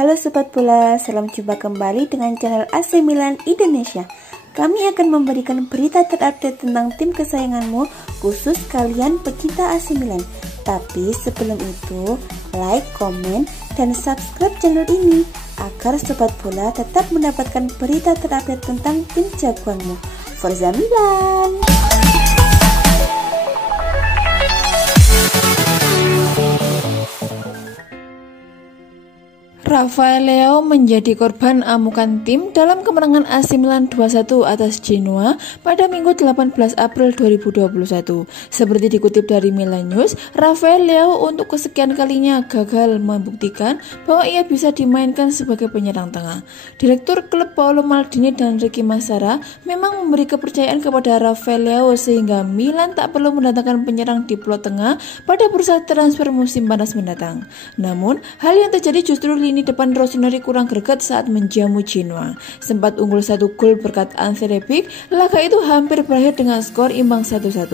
Halo Sobat Bola, salam jumpa kembali dengan channel AC Milan Indonesia. Kami akan memberikan berita terupdate tentang tim kesayanganmu, khusus kalian pecinta AC Milan. Tapi sebelum itu, like, komen, dan subscribe channel ini agar Sobat Bola tetap mendapatkan berita terupdate tentang tim jagoanmu. Forza Milan! Rafael Leao menjadi korban amukan tim dalam kemenangan AC Milan 2-1 atas Genoa pada Minggu 18 April 2021. Seperti dikutip dari Milan News, Rafael Leao untuk kesekian kalinya gagal membuktikan bahwa ia bisa dimainkan sebagai penyerang tengah. Direktur klub Paolo Maldini dan Ricky Massara memang memberi kepercayaan kepada Rafael Leao sehingga Milan tak perlu mendatangkan penyerang di plot tengah pada bursa transfer musim panas mendatang. Namun, hal yang terjadi justru lini depan Rossoneri kurang greget saat menjamu Genoa. Sempat unggul 1 gol berkat Ante Rebic, laga itu hampir berakhir dengan skor imbang 1-1.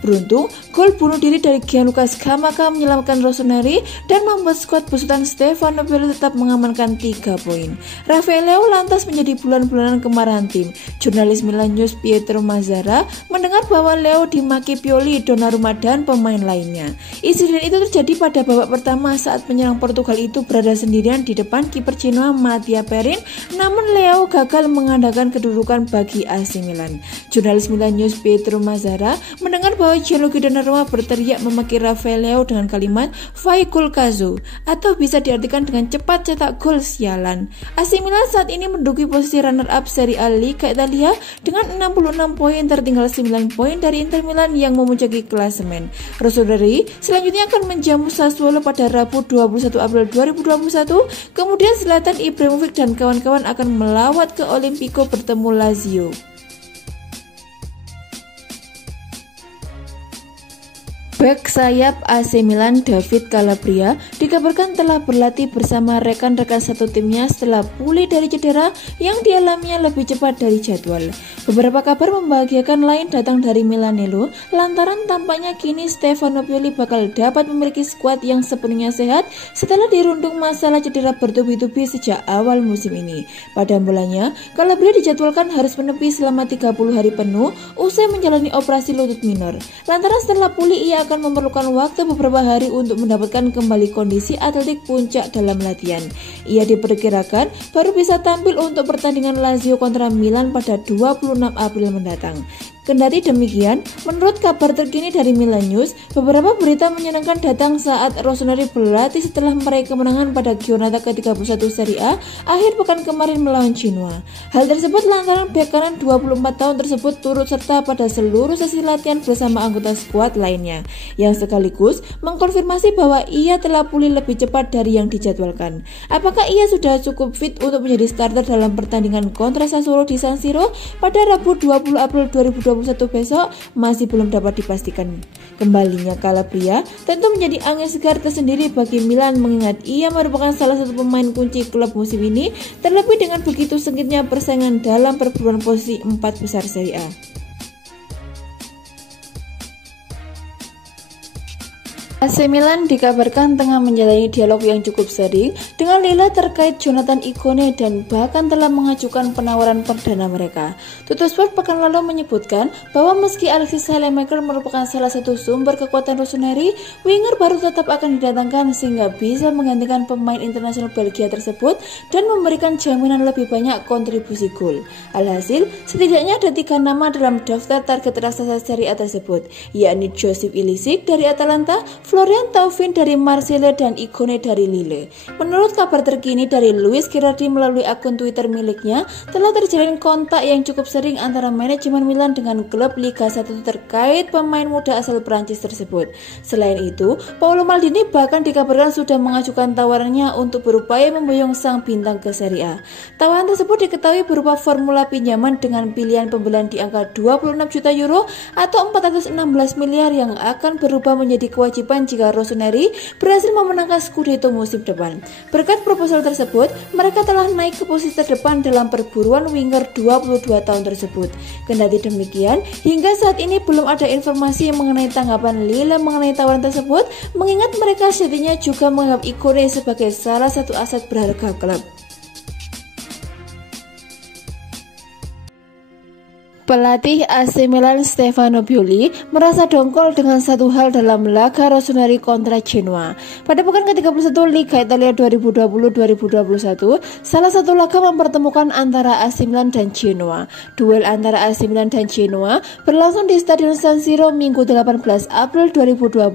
Beruntung, gol bunuh diri dari Gianluca Scamacca menyelamatkan Rossoneri dan membuat skuad besutan Stefano Pioli tetap mengamankan 3 poin. Rafael Leao lantas menjadi bulan-bulanan kemarahan tim. Jurnalis Milan News Pietro Mazzara mendengar bahwa Leao dimaki Pioli, Donnarumma dan pemain lainnya. Insiden itu terjadi pada babak pertama saat penyerang Portugal itu berada sendirian di depan kiper Genoa Mattia Perin, namun Leao gagal mengandalkan kedudukan bagi AC Milan. Jurnalis Milan News Pietro Mazzara mendengar bahwa Gianluca Donnarumma berteriak memaki Rafael Leao dengan kalimat "Vai gol cazzo" atau bisa diartikan dengan cepat cetak gol sialan. AC Milan saat ini menduduki posisi runner up Serie A Liga Italia dengan 66 poin, tertinggal 9 poin dari Inter Milan yang memuncaki klasemen. Rossoneri selanjutnya akan menjamu Sassuolo pada Rabu 21 April 2021. Kemudian Zlatan Ibrahimovic dan kawan-kawan akan melawat ke Olimpico bertemu Lazio. Bek sayap AC Milan David Calabria dikabarkan telah berlatih bersama rekan-rekan satu timnya setelah pulih dari cedera yang dialaminya lebih cepat dari jadwal. Beberapa kabar membahagiakan lain datang dari Milanello lantaran tampaknya kini Stefano Pioli bakal dapat memiliki skuad yang sepenuhnya sehat setelah dirundung masalah cedera bertubi-tubi sejak awal musim ini. Pada mulanya, Calabria dijadwalkan harus menepi selama 30 hari penuh usai menjalani operasi lutut minor. Lantaran setelah pulih ia akan memerlukan waktu beberapa hari untuk mendapatkan kembali kondisi atletik puncak dalam latihan. Ia diperkirakan baru bisa tampil untuk pertandingan Lazio kontra Milan pada 26 April mendatang. Kendati demikian, menurut kabar terkini dari Milan News, beberapa berita menyenangkan datang saat Rossoneri berlatih setelah meraih kemenangan pada giornata ke-31 Serie A akhir pekan kemarin melawan Genoa. Hal tersebut lantaran bek kanan 24 tahun tersebut turut serta pada seluruh sesi latihan bersama anggota skuad lainnya, yang sekaligus mengkonfirmasi bahwa ia telah pulih lebih cepat dari yang dijadwalkan. Apakah ia sudah cukup fit untuk menjadi starter dalam pertandingan kontra Sassuolo di San Siro pada Rabu 20 April 2021 besok masih belum dapat dipastikan. Kembalinya Calabria tentu menjadi angin segar tersendiri bagi Milan mengingat ia merupakan salah satu pemain kunci klub musim ini, terlebih dengan begitu sengitnya persaingan dalam perburuan posisi 4 besar Serie A. AC Milan dikabarkan tengah menjalani dialog yang cukup sering dengan Lille terkait Jonathan Ikone dan bahkan telah mengajukan penawaran perdana mereka. Tuttosport pekan lalu menyebutkan bahwa meski Alexis Saelemaekers merupakan salah satu sumber kekuatan Rossoneri, winger baru tetap akan didatangkan sehingga bisa menggantikan pemain internasional Belgia tersebut dan memberikan jaminan lebih banyak kontribusi gol. Alhasil, setidaknya ada 3 nama dalam daftar target raksasa Serie A tersebut, yakni Josip Ilicic dari Atalanta, Florian Thauvin dari Marseille dan Ikone dari Lille. Menurut kabar terkini dari Luis Girardi melalui akun Twitter miliknya, telah terjalin kontak yang cukup sering antara manajemen Milan dengan klub Liga 1 terkait pemain muda asal Prancis tersebut. Selain itu, Paolo Maldini bahkan dikabarkan sudah mengajukan tawarannya untuk berupaya memboyong sang bintang ke Serie A. Tawaran tersebut diketahui berupa formula pinjaman dengan pilihan pembelian di angka 26 juta euro atau 416 miliar yang akan berubah menjadi kewajiban korban jika Rossoneri berhasil memenangkan Scudetto musim depan. Berkat proposal tersebut, mereka telah naik ke posisi terdepan dalam perburuan winger 22 tahun tersebut. Kendati demikian, hingga saat ini belum ada informasi mengenai tanggapan Lille mengenai tawaran tersebut, mengingat mereka sejatinya juga menganggap Ikone sebagai salah satu aset berharga klub. Pelatih AC Milan Stefano Pioli merasa dongkol dengan satu hal dalam laga Rossoneri kontra Genoa. Pada pekan ke-31 Liga Italia 2020-2021, salah satu laga mempertemukan antara AC Milan dan Genoa. Duel antara AC Milan dan Genoa berlangsung di Stadion San Siro Minggu 18 April 2021.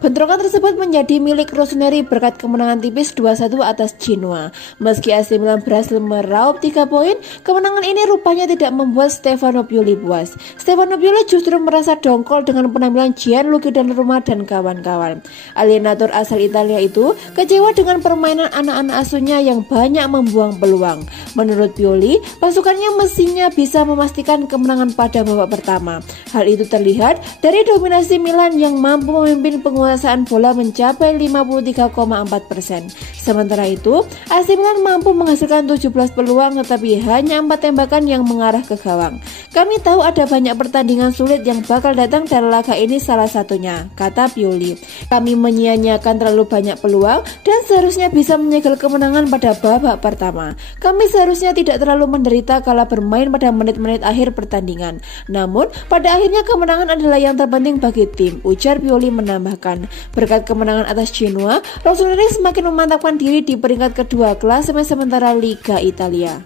Bentrokan tersebut menjadi milik Rossoneri berkat kemenangan tipis 2-1 atas Genoa. Meski AC Milan berhasil meraup 3 poin, kemenangan ini rupanya tidak membuat Stefano Pioli puas. Stefano Pioli justru merasa dongkol dengan penampilan Gianluigi Donnarumma dan kawan-kawan. Alienator asal Italia itu kecewa dengan permainan anak-anak asuhnya yang banyak membuang peluang. Menurut Pioli, pasukannya mestinya bisa memastikan kemenangan pada babak pertama. Hal itu terlihat dari dominasi Milan yang mampu memimpin penguasaan bola mencapai 53,4%. Sementara itu, AC Milan mampu menghasilkan 17 peluang tetapi hanya 4 tembakan yang mengarah ke gawang. Kami tahu ada banyak pertandingan sulit yang bakal datang dan laga ini salah satunya, kata Pioli. Kami menyia-nyiakan terlalu banyak peluang dan seharusnya bisa menyegel kemenangan pada babak pertama. Kami seharusnya tidak terlalu menderita kala bermain pada menit-menit akhir pertandingan. Namun, pada akhirnya kemenangan adalah yang terpenting bagi tim, ujar Pioli menambahkan. Berkat kemenangan atas Genoa, Rossoneri semakin memantapkan diri di peringkat kedua klasemen sementara Liga Italia.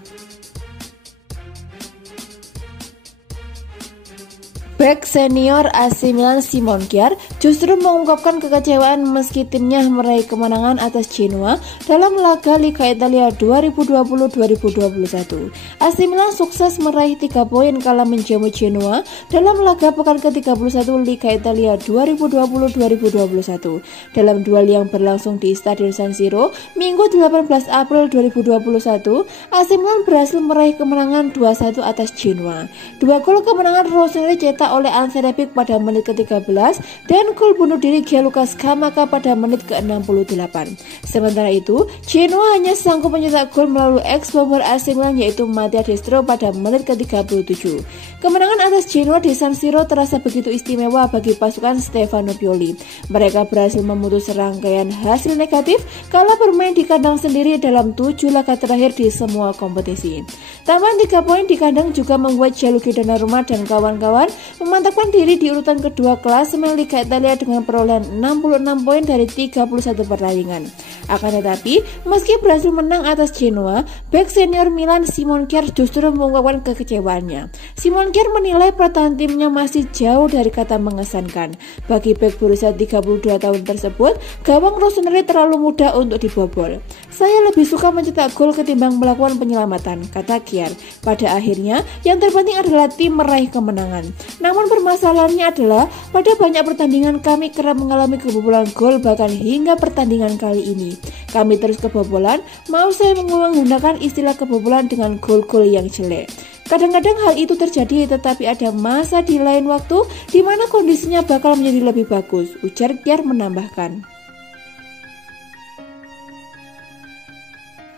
Bek senior AC Milan Simon Kjaer justru mengungkapkan kekecewaan meski timnya meraih kemenangan atas Genoa dalam laga Liga Italia 2020-2021. AC Milan sukses meraih 3 poin kala menjamu Genoa dalam laga pekan ke-31 Liga Italia 2020-2021. Dalam duel yang berlangsung di Stadion San Siro Minggu 18 April 2021, AC Milan berhasil meraih kemenangan 2-1 atas Genoa. 2 gol kemenangan Rossoneri cetak oleh Anse Rebic pada menit ke-13 dan gol bunuh diri Gianluca Scamacca pada menit ke-68. Sementara itu, Genoa hanya sanggup mencetak gol melalui ex-bomber AC Milan yaitu Mattia Destro pada menit ke-37. Kemenangan atas Genoa di San Siro terasa begitu istimewa bagi pasukan Stefano Pioli. Mereka berhasil memutus rangkaian hasil negatif kala bermain di kandang sendiri dalam 7 laga terakhir di semua kompetisi. Tambahan 3 poin di kandang juga membuat Gianluigi Donnarumma dan kawan-kawan memantapkan diri di urutan kedua klasemen Liga Italia dengan perolehan 66 poin dari 31 pertandingan. Akan tetapi, meski berhasil menang atas Genoa, bek senior Milan Simon Kjaer justru mengungkapkan kekecewaannya. Simon Kjaer menilai pertahanan timnya masih jauh dari kata mengesankan. Bagi bek berusia 32 tahun tersebut, gawang Rossoneri terlalu mudah untuk dibobol. Saya lebih suka mencetak gol ketimbang melakukan penyelamatan, kata Kjaer. Pada akhirnya, yang terpenting adalah tim meraih kemenangan. Namun permasalahannya adalah pada banyak pertandingan kami kerap mengalami kebobolan gol bahkan hingga pertandingan kali ini. Kami terus kebobolan, mau saya menggunakan istilah kebobolan dengan gol-gol yang jelek. Kadang-kadang hal itu terjadi tetapi ada masa di lain waktu di mana kondisinya bakal menjadi lebih bagus, ujar Kjaer menambahkan.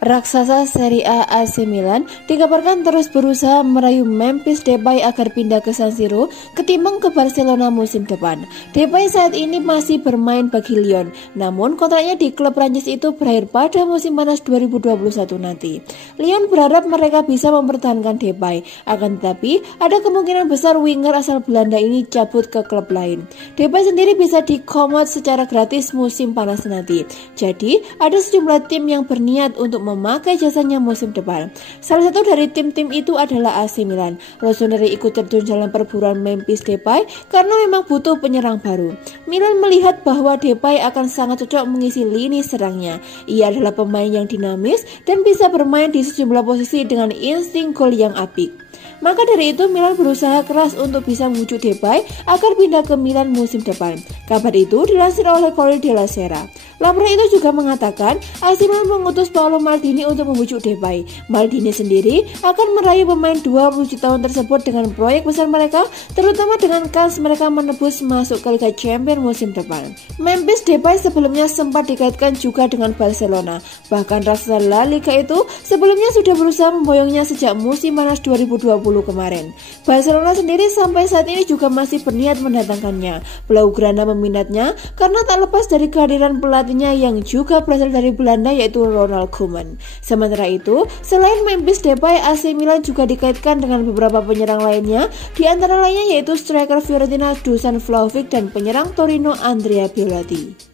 Raksasa Serie A AC Milan dikabarkan terus berusaha merayu Memphis Depay agar pindah ke San Siro ketimbang ke Barcelona musim depan. Depay saat ini masih bermain bagi Lyon, namun kontraknya di klub Prancis itu berakhir pada musim panas 2021 nanti. Lyon berharap mereka bisa mempertahankan Depay, akan tetapi ada kemungkinan besar winger asal Belanda ini cabut ke klub lain. Depay sendiri bisa dikomot secara gratis musim panas nanti. Jadi ada sejumlah tim yang berniat untuk memakai jasanya musim depan. Salah satu dari tim-tim itu adalah AC Milan. Rossoneri ikut terjun dalam perburuan Memphis Depay karena memang butuh penyerang baru. Milan melihat bahwa Depay akan sangat cocok mengisi lini serangnya. Ia adalah pemain yang dinamis dan bisa bermain di sejumlah posisi dengan insting gol yang apik. Maka dari itu Milan berusaha keras untuk bisa membujuk Depay agar pindah ke Milan musim depan. Kabar itu dilansir oleh Corriere della Sera. Laporan itu juga mengatakan AC Milan mengutus Paolo Maldini untuk membujuk Depay. Maldini sendiri akan merayu pemain 27 tahun tersebut dengan proyek besar mereka, terutama dengan kans mereka menebus masuk ke Liga Champions musim depan. Memphis Depay sebelumnya sempat dikaitkan juga dengan Barcelona. Bahkan raksasa La Liga itu sebelumnya sudah berusaha memboyongnya sejak musim panas 2020 kemarin. Barcelona sendiri sampai saat ini juga masih berniat mendatangkannya. Blaugrana meminatnya karena tak lepas dari kehadiran pelatihnya yang juga berasal dari Belanda, yaitu Ronald Koeman. Sementara itu, selain Memphis Depay, AC Milan juga dikaitkan dengan beberapa penyerang lainnya, di antara lainnya yaitu striker Fiorentina Dusan Vlahovic dan penyerang Torino Andrea Belotti.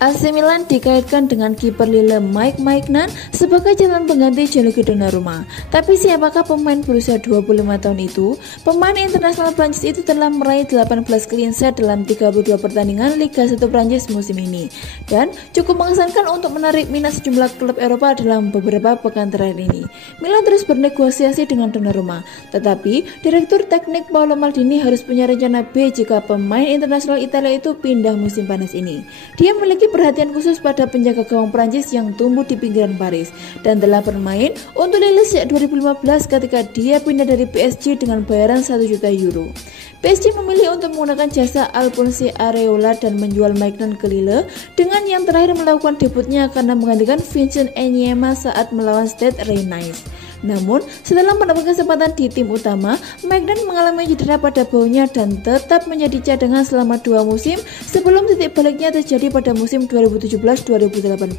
AC Milan dikaitkan dengan kiper Lille Mike Maignan sebagai calon pengganti Gianluigi Donnarumma. Tapi siapakah pemain berusia 25 tahun itu? Pemain internasional Prancis itu telah meraih 18 clean sheet dalam 32 pertandingan Liga 1 Prancis musim ini dan cukup mengesankan untuk menarik minat sejumlah klub Eropa dalam beberapa pekan terakhir ini. Milan terus bernegosiasi dengan Donnarumma, tetapi Direktur Teknik Paolo Maldini harus punya rencana B jika pemain internasional Italia itu pindah musim panas ini. Dia memiliki perhatian khusus pada penjaga gawang Prancis yang tumbuh di pinggiran Paris dan telah bermain untuk Lille sejak 2015 ketika dia pindah dari PSG dengan bayaran 1 juta euro. PSG memilih untuk menggunakan jasa Alphonse Areola dan menjual Maignan ke Lille dengan yang terakhir melakukan debutnya karena menggantikan Vincent Enyema saat melawan Stade Rennais. Namun, setelah mendapat kesempatan di tim utama, Maignan mengalami cedera pada bahunya dan tetap menjadi cadangan selama 2 musim sebelum titik baliknya terjadi pada musim 2017-2018.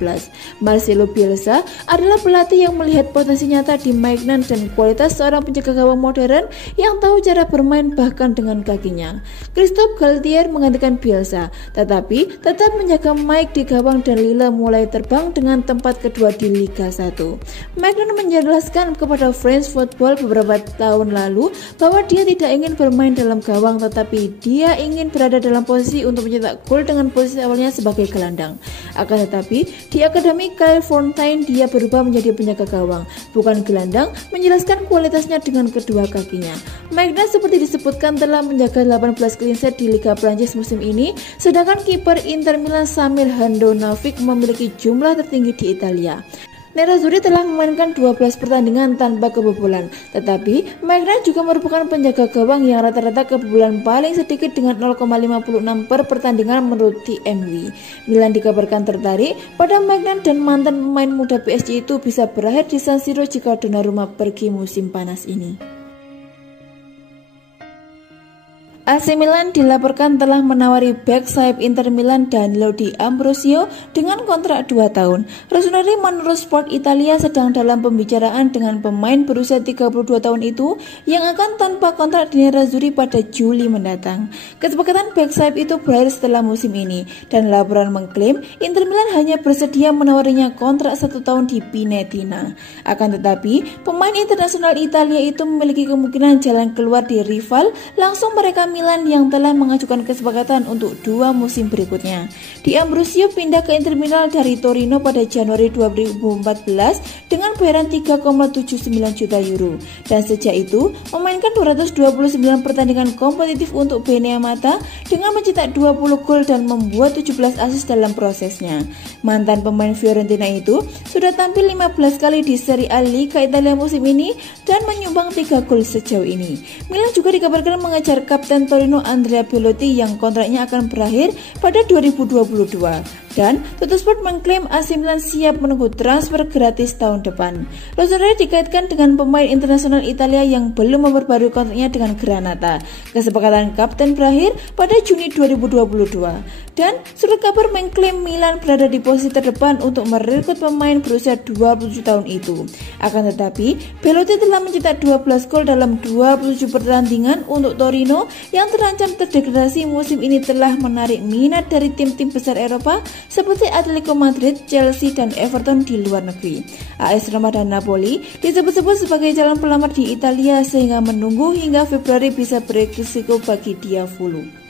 Marcelo Bielsa adalah pelatih yang melihat potensi nyata di Maignan dan kualitas seorang penjaga gawang modern yang tahu cara bermain bahkan dengan kakinya. Christophe Galtier menggantikan Bielsa, tetapi tetap menjaga Mike di gawang dan Lille mulai terbang dengan tempat kedua di Liga 1. Maignan menjelaskan kepada France Football beberapa tahun lalu bahwa dia tidak ingin bermain dalam gawang, tetapi dia ingin berada dalam posisi untuk mencetak gol dengan posisi awalnya sebagai gelandang. Akan tetapi di Akademi Clairefontaine dia berubah menjadi penjaga gawang, bukan gelandang, menjelaskan kualitasnya dengan kedua kakinya. Maignan seperti disebutkan telah menjaga 18 clean sheet di Liga Prancis musim ini, sedangkan kiper Inter Milan Samir Handanovic memiliki jumlah tertinggi di Italia. Nerazzurri telah memainkan 12 pertandingan tanpa kebobolan, tetapi Maignan juga merupakan penjaga gawang yang rata-rata kebobolan paling sedikit dengan 0,56 per pertandingan menurut TMW. Milan dikabarkan tertarik pada Maignan dan mantan pemain muda PSG itu bisa berakhir di San Siro jika Donnarumma pergi musim panas ini. AC Milan dilaporkan telah menawari bek sayap Inter Milan Danilo Di Ambrosio dengan kontrak 2 tahun. Rossoneri menurut Sport Italia sedang dalam pembicaraan dengan pemain berusia 32 tahun itu yang akan tanpa kontrak di Nerazzurri pada Juli mendatang. Kesepakatan bek sayap itu berakhir setelah musim ini dan laporan mengklaim Inter Milan hanya bersedia menawarinya kontrak 1 tahun di Pinetina. Akan tetapi, pemain internasional Italia itu memiliki kemungkinan jalan keluar di rival, langsung mereka Milan yang telah mengajukan kesepakatan untuk 2 musim berikutnya. Di Ambrosio pindah ke Inter Milan dari Torino pada Januari 2014 dengan bayaran 3,79 juta euro dan sejak itu memainkan 229 pertandingan kompetitif untuk Beneamata dengan mencetak 20 gol dan membuat 17 assist dalam prosesnya. Mantan pemain Fiorentina itu sudah tampil 15 kali di Serie A Liga Italia musim ini dan menyumbang 3 gol sejauh ini. Milan juga dikabarkan mengejar kapten Torino Andrea Belotti yang kontraknya akan berakhir pada 2022 dan Tuttosport mengklaim AC Milan siap menunggu transfer gratis tahun depan. Rossoneri dikaitkan dengan pemain internasional Italia yang belum memperbarui kontraknya dengan Granata. Kesepakatan kapten berakhir pada Juni 2022 dan surat kabar mengklaim Milan berada di posisi terdepan untuk merekrut pemain berusia 27 tahun itu. Akan tetapi, Belotti telah mencetak 12 gol dalam 27 pertandingan untuk Torino yang terancam terdegradasi musim ini telah menarik minat dari tim-tim besar Eropa seperti Atletico Madrid, Chelsea, dan Everton di luar negeri. AS Roma dan Napoli disebut-sebut sebagai calon pelamar di Italia sehingga menunggu hingga Februari bisa beresiko bagi Diavolo.